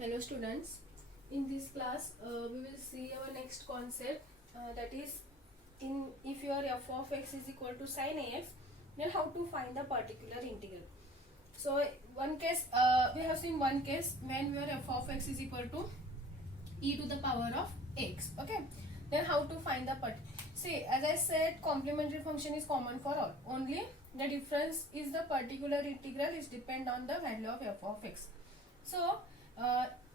Hello students, in this class we will see our next concept, that is, if your f of x is equal to sin ax, then how to find the particular integral. So one case, we have seen one case when your f of x is equal to e to the power of x. Okay, then how to find the see, as I said, complementary function is common for all, only the difference is the particular integral is depend on the value of f of x. So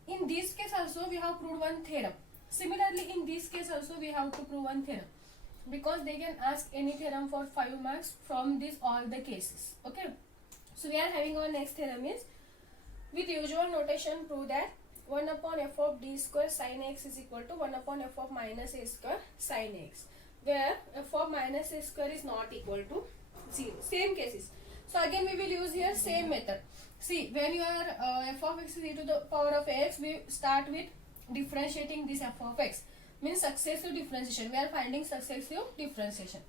in this case also we have proved one theorem. Similarly, in this case also we have to prove one theorem, because they can ask any theorem for 5 marks from this all the cases. Okay, so we are having our next theorem is, with usual notation, prove that 1 upon f of d square sin x is equal to 1 upon f of minus a square sin x, where f of minus a square is not equal to 0. Same cases. So again we will use here same method. See, when your f of x is e to the power of x, we start with differentiating this f of x. Means successive differentiation. We are finding successive differentiation.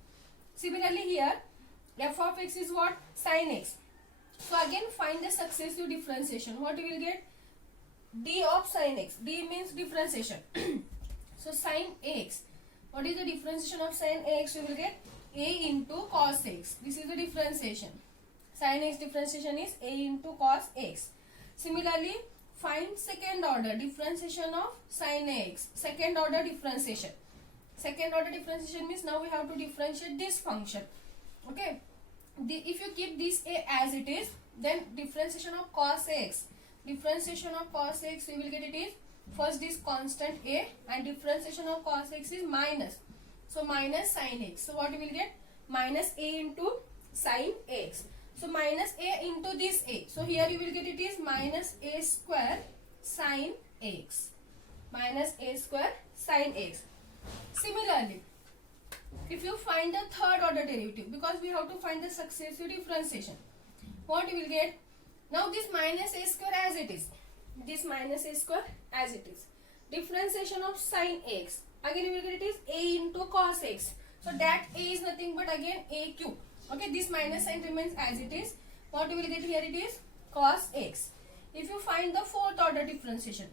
Similarly here, f of x is what? Sin x. So again find the successive differentiation. What we will get? D of sin x. D means differentiation. So sin x. What is the differentiation of sin x? We will get a into cos x. This is the differentiation. Sin x differentiation is a into cos x. Similarly, find second order differentiation of sin x. Second order differentiation. Second order differentiation means now we have to differentiate this function. Okay. If you keep this a as it is, then differentiation of cos x. Differentiation of cos x, we will get it is, first this constant a, and differentiation of cos x is minus. So minus sin x. So what we will get? Minus a into sin x. So minus a into this a. So here you will get it is minus a square sin x. Minus a square sin x. Similarly, if you find the third order derivative, because we have to find the successive differentiation, what you will get? Now this minus a square as it is. This minus a square as it is. Differentiation of sin x. Again you will get it is a into cos x. So that a is nothing but again a cube. Okay, this minus sign remains as it is. What you will get here? It is cos x. If you find the fourth order differentiation,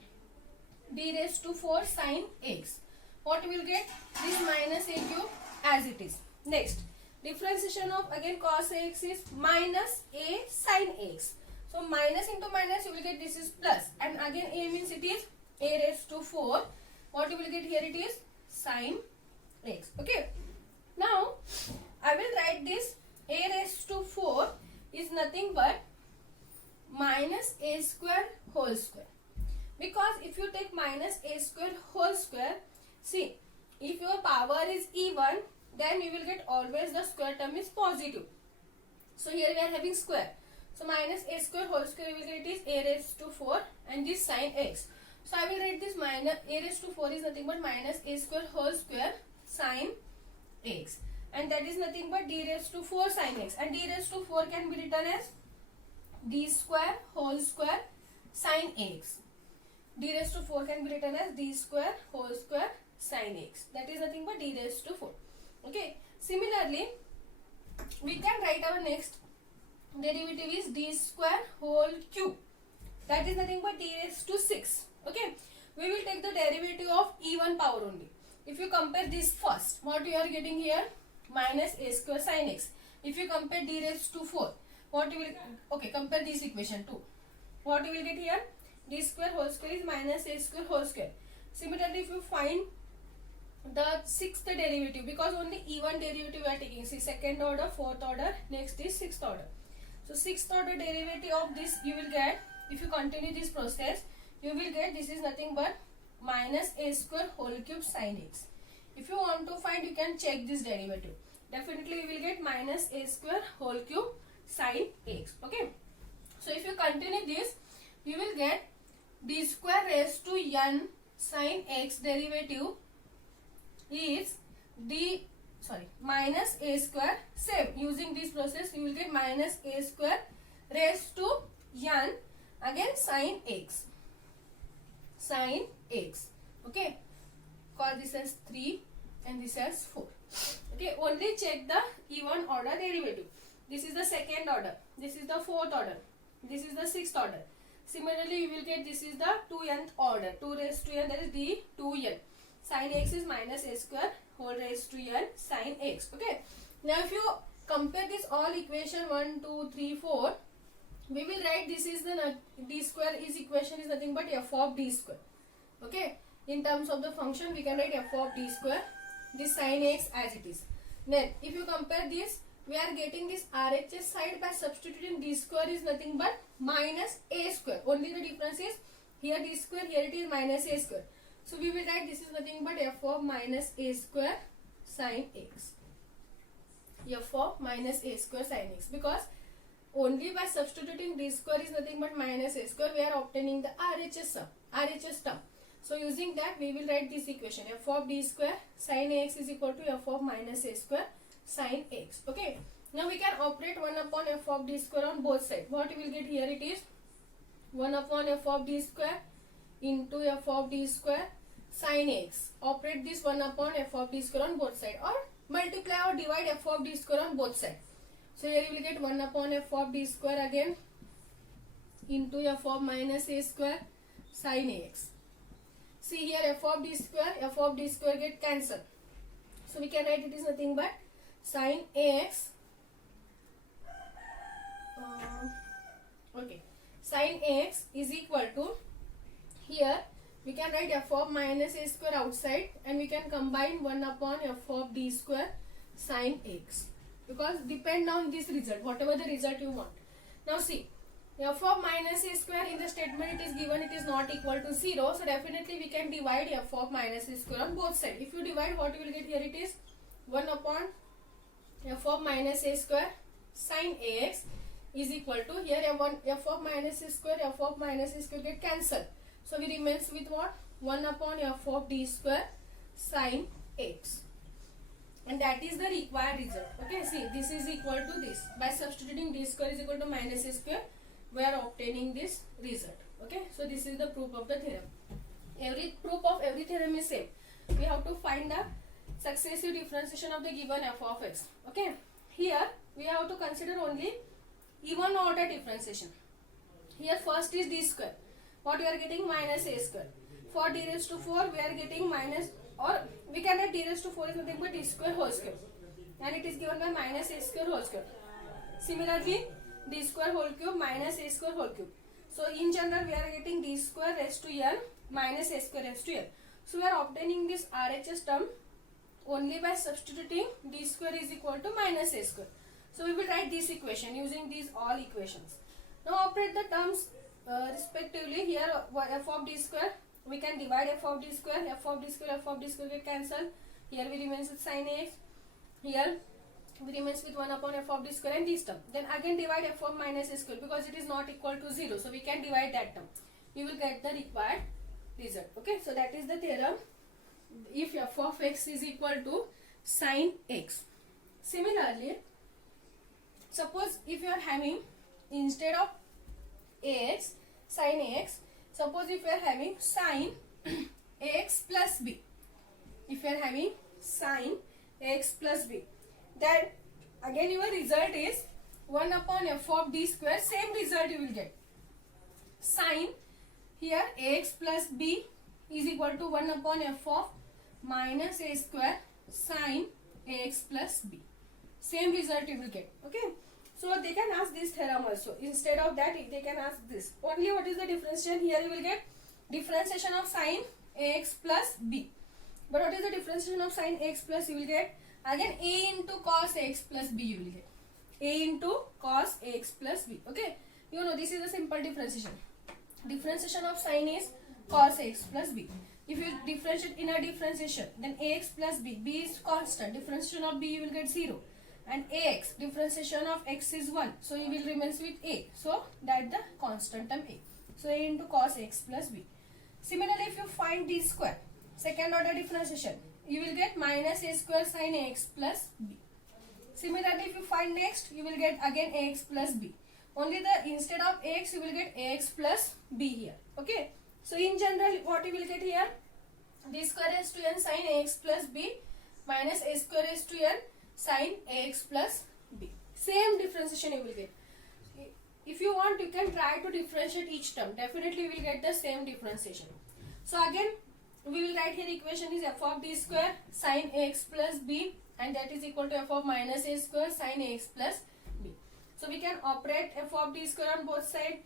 d raised to 4 sin x, what you will get? This minus a cube as it is. Next, differentiation of again cos x is minus a sin x. So minus into minus you will get this is plus, and again a means it is a raised to 4. What you will get here? It is sin x. Okay. Now I will write this a raised to 4 is nothing but minus a square whole square. Because if you take minus a square whole square, see, if your power is even, then you will get always the square term is positive. So here we are having square. So minus a square whole square, you will get it is a raised to 4 and this sin x. So I will write this minus a raised to 4 is nothing but minus a square whole square sin x. And that is nothing but d raised to 4 sin x. And d raised to 4 can be written as d square whole square sin x. D raised to 4 can be written as d square whole square sin x. That is nothing but d raised to 4. Okay. Similarly, we can write our next derivative is d square whole cube. That is nothing but d raised to 6. Okay. We will take the derivative of even power only. If you compare this first, what you are getting here? Minus a square sin x. If you compare d raised to 4, what you will, okay, compare this equation too. What you will get here? D square whole square is minus a square whole square. Similarly, if you find the sixth derivative, because only even derivative we are taking, see, second order, fourth order, next is sixth order. So sixth order derivative of this you will get, if you continue this process, you will get this is nothing but minus a square whole cube sin x. If you want to find, you can check this derivative. Definitely you will get minus a square whole cube sin x. Okay. So if you continue this, you will get d square raised to n sin x derivative is minus a square. Same, using this process you will get minus a square raised to n again sin x. Sin x. Okay. Call this as 3 and this as 4. Okay, only check the even order derivative. This is the second order. This is the fourth order. This is the sixth order. Similarly, you will get this is the 2nth order. 2 raised to n, that is d2n. Sin x is minus a square whole raised to n sin x. Okay. Now if you compare this all equation 1, 2, 3, 4, we will write this is the d square is equation is nothing but f of d square. Okay. In terms of the function, we can write f of d square, this sin x as it is. Then if you compare this, we are getting this RHS side by substituting d square is nothing but minus a square. Only the difference is here d square, here it is minus a square. So we will write this is nothing but f of minus a square sin x. F of minus a square sin x, because only by substituting d square is nothing but minus a square, we are obtaining the RHS term. So using that, we will write this equation f of d square sin x is equal to f of minus a square sin x. Okay. Now we can operate 1 upon f of d square on both sides. What you will get here, it is 1 upon f of d square into f of d square sin x. Operate this 1 upon f of d square on both sides, or multiply or divide f of d square on both sides. So here you will get 1 upon f of d square again into f of minus a square sin x. See here f of d square get cancelled. So we can write it is nothing but sin x. Okay, sin x is equal to, here we can write f of minus a square outside and we can combine 1 upon f of d square sin x, because depend on this result, whatever the result you want. Now see, f of minus a square in the statement it is given it is not equal to 0, so definitely we can divide f of minus a square on both sides. If you divide, what you will get here, it is 1 upon f of minus a square sin ax is equal to, here f of minus a square get cancelled. So we remains with what? 1 upon f of d square sin x. And that is the required result. Okay, see, this is equal to this. By substituting d square is equal to minus a square, we are obtaining this result. Okay, so this is the proof of the theorem. Every proof of every theorem is same. We have to find the successive differentiation of the given f of x. Okay, here we have to consider only even order differentiation. Here first is d square. What we are getting? Minus a square. For d raised to 4 we are getting minus, or we can write d raised to 4 is nothing but d square whole square, and it is given by minus a square whole square. Similarly, d square whole cube minus a square whole cube. So in general we are getting d square raised to n minus a square raised to n. So we are obtaining this RHS term only by substituting d square is equal to minus a square. So we will write this equation using these all equations. Now operate the terms respectively. Here f of d square, we can divide f of d square get cancelled. Here we remains with sin x. Here we remains with 1 upon f of d square and this term. Then again divide f of minus a square, because it is not equal to 0. So we can divide that term. We will get the required result. Okay, so that is the theorem. If f of x is equal to sin x. Similarly, suppose if you are having, instead of ax, sin ax, suppose if you are having sin ax plus b. If you are having sin ax plus b, then again your result is 1 upon f of d square, same result you will get. Sin, here ax plus b is equal to 1 upon f of minus a square sin ax plus b. Same result you will get. Okay. So they can ask this theorem also. Instead of that, they can ask this. Only what is the differentiation? Here you will get differentiation of sin ax plus b. But what is the differentiation of sin x plus? You will get again a into cos x plus b. You will get a into cos x plus b. Okay. You know this is a simple differentiation. Differentiation of sin is cos x plus b. If you differentiate in a differentiation, then ax plus b. B is constant. Differentiation of b you will get 0. And ax, differentiation of x is 1. So you will remain with a. So that the constant term a. So a into cos x plus b. Similarly, if you find d square, second order differentiation, you will get minus a square sin x plus b. Similarly, if you find next, you will get again ax plus b. Only the instead of ax, you will get ax plus b here. Okay. So in general, what you will get here? D square raised to n sin ax plus b minus a square raised to n sin ax plus b. Same differentiation you will get. if you want, you can try to differentiate each term. Definitely we will get the same differentiation. So again, we will write here equation is f of d square sin ax plus b, and that is equal to f of minus a square sin ax plus b. So we can operate f of d square on both sides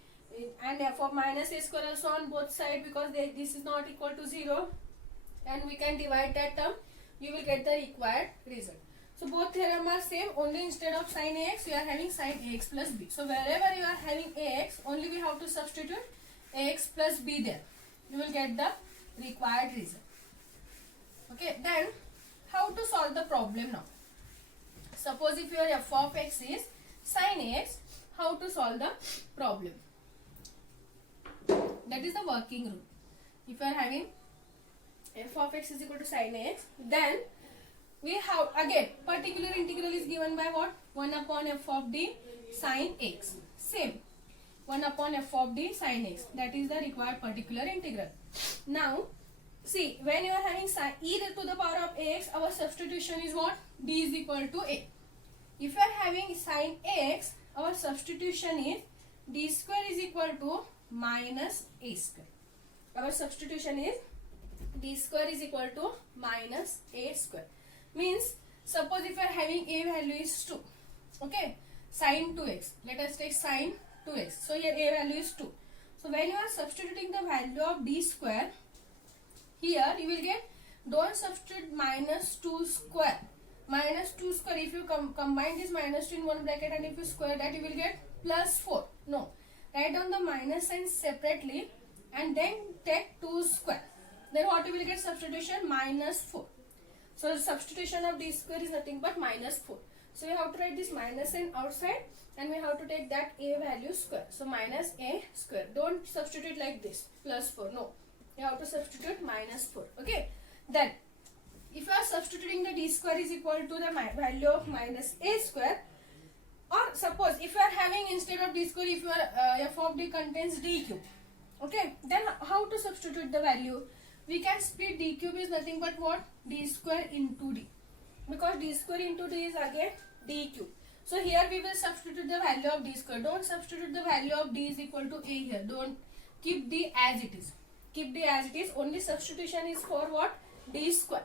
and f of minus a square also on both sides, because this is not equal to 0, and we can divide that term. You will get the required result. So both theorem are same, only instead of sin ax we are having sin ax plus b. So wherever you are having ax, only we have to substitute ax plus b there. You will get the required result. Okay, then how to solve the problem now? Suppose if your f of x is sin ax, how to solve the problem? That is the working rule. If you are having f of x is equal to sin ax, then we have again particular integral is given by what? 1 upon f of d sin x. Same 1 upon f of d sin x. That is the required particular integral. Now see, when you are having sin e to the power of ax, our substitution is what? D is equal to a. If you are having sin ax, our substitution is d square is equal to minus a square. Our substitution is d square is equal to minus a square. Means, suppose if you are having a value is 2, okay, sin 2x, let us take sin 2x. So here a value is 2. So when you are substituting the value of d square, here you will get, don't substitute minus 2 square. Minus 2 square, if you combine this minus 2 in one bracket and if you square that, you will get plus 4. No, write down the minus sign separately and then take 2 square. Then what you will get? Substitution minus 4. So the substitution of d square is nothing but minus 4. So you have to write this minus sign outside and we have to take that a value square. So minus a square. Don't substitute like this plus 4. No, you have to substitute minus 4. Okay. Then if you are substituting the d square is equal to the value of minus a square, or suppose if you are having instead of d square, if your f of d contains d cube, okay, then how to substitute the value? We can split d cube is nothing but what? D square into d, because d square into d is again d cube. So here we will substitute the value of d square. Don't substitute the value of d is equal to a here. Don't, keep d as it is. Keep d as it is. Only substitution is for what? D square.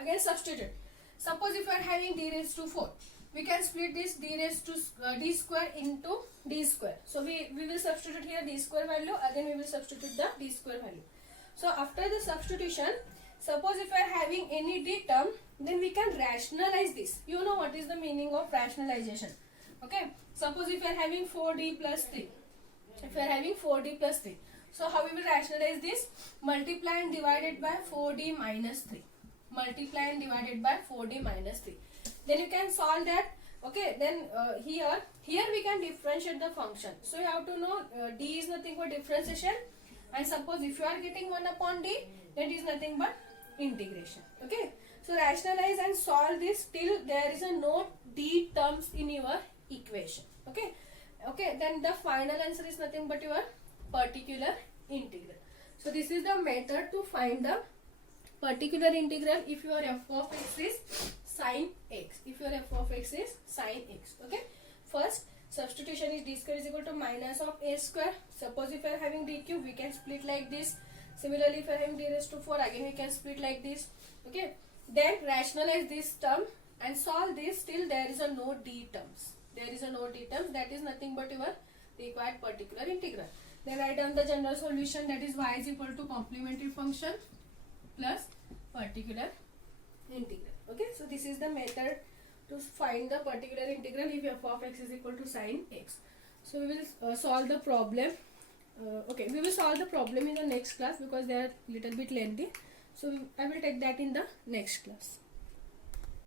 Again substitute. Suppose if you are having d raised to 4, we can split this d raised to d square into d square. So we will substitute here d square value. Again we will substitute the d square value. So after the substitution, suppose if you are having any d term, then we can rationalize this. You know what is the meaning of rationalization. Okay. Suppose if you are having 4d plus 3. If you are having 4d plus 3. So how we will rationalize this? Multiply and divided by 4d minus 3. Multiply and divided by 4d minus 3. Then you can solve that. Okay. Then here we can differentiate the function. So you have to know d is nothing but differentiation. And suppose if you are getting 1 upon d, then it is nothing but integration. Okay. So rationalize and solve this till there is a no d terms in your equation. Okay. Okay. Then the final answer is nothing but your particular integral. So this is the method to find the particular integral if your f of x is sin x. If your f of x is sin x. Okay. First, substitution is d square is equal to minus of a square. Suppose if you are having d cube, we can split like this. Similarly, if you are having d raised to 4, again we can split like this. Okay. Then rationalize this term and solve this till there is a no d terms. There is a no d terms. That is nothing but your required particular integral. Then write down the general solution, that is y is equal to complementary function plus particular integral. Okay. So this is the method to find the particular integral if f of x is equal to sin x. So we will solve the problem. Okay, we will solve the problem in the next class because they are little bit lengthy. So I will take that in the next class.